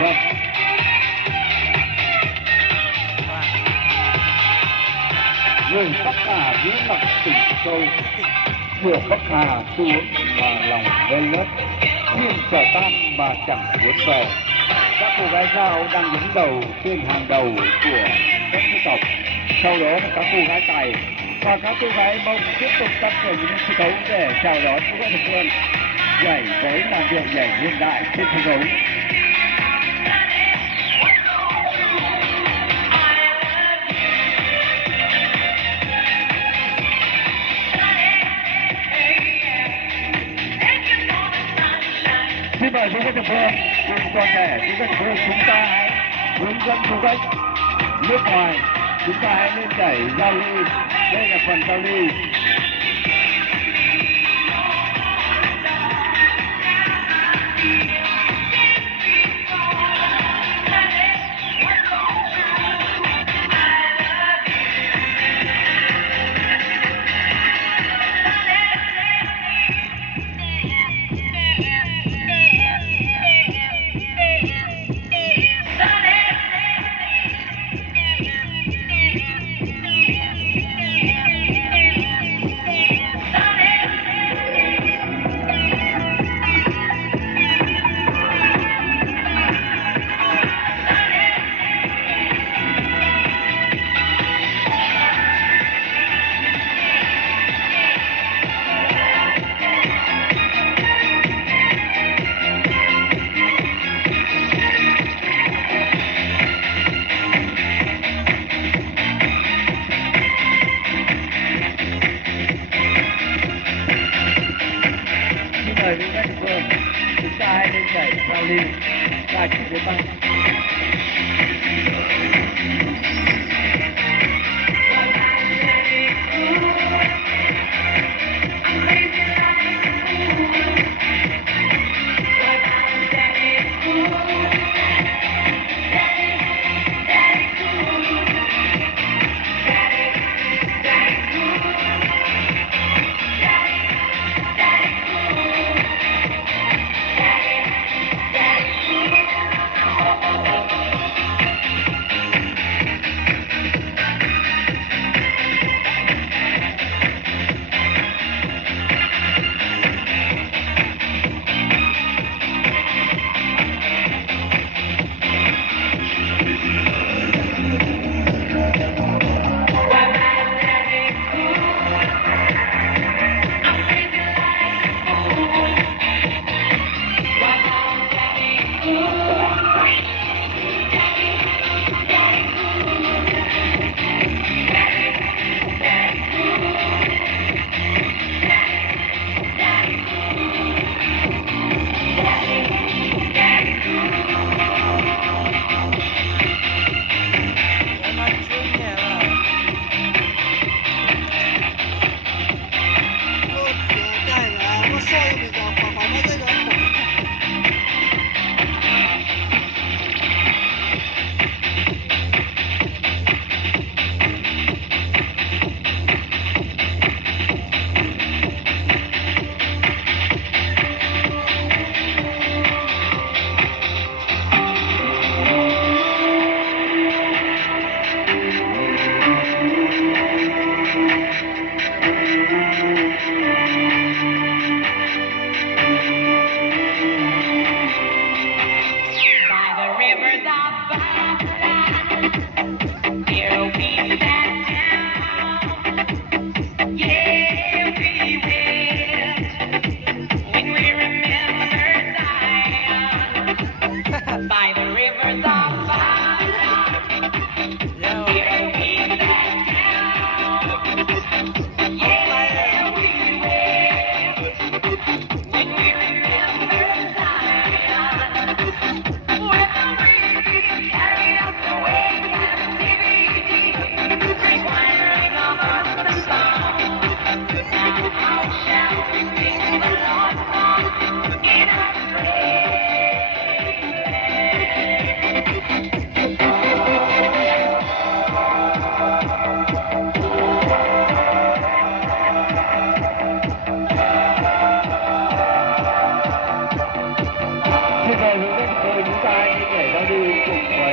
Vâng, người Bắc Hà dưới lòng tỉnh sâu, mùa Bắc Hà xuống mà lòng vây lất, thiên trở tan mà chẳng muốn về. Các cô gái Dao đang đứng đầu trên hàng đầu của các dân tộc, sau đó là các cô gái Tài và các cô gái Mông tiếp tục tăng cường những thi đấu để chào đón các vận động viên nhảy với làn điệu nhảy hiện đại trên sân khấu. Xin mời quý khách thập phương cùng toàn thể quý khách thập phương chúng ta hãy hướng dẫn du khách nước ngoài, chúng ta hãy lên nhảy giao lưu. Đây là phần giao lưu. Mời quý khách thập phương chúng ta hãy lên nhảy giao lưu và chỉ với băng.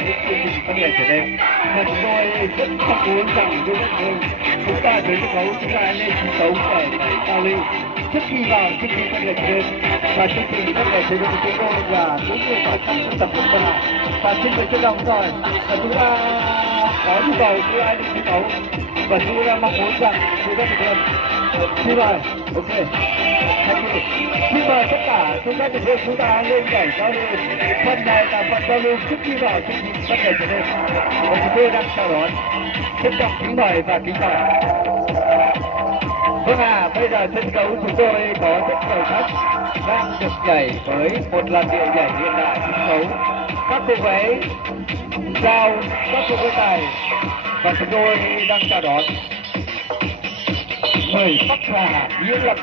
những chương trình văn nghệ trở nên. Và chúng tôi rất mong muốn rằng với các người chúng ta đến sân khấu, chúng ta nên chiến đấu để giao lưu trước khi vào chương trình văn nghệ trở nên. Và chương trình văn nghệ trở nên của chúng tôi là những người ở trong sân tập Quân Hạ. Và xin mời chân lòng rồi, và chúng ta có nhu cầu đưa ai lên sân khấu, và chúng ta mong muốn rằng chúng ta được làm. Xin mời, ok. Xin mời tất cả chúng ta lên nhảy giao lưu. Phần này là phần giao lưu trước khi vào chương trình văn nghệ trở nên. Và chúng tôi đang chào đón, trân trọng kính mời và kính chào. Vâng ạ, bây giờ sân khấu chúng tôi có rất nhiều khách đang được nhảy với một làn điệu nhảy hiện đại sân khấu. Các cô gái giao, các cô gái tài, và chúng tôi đang chào đón 10 Bắc Hà Nghĩa Lập.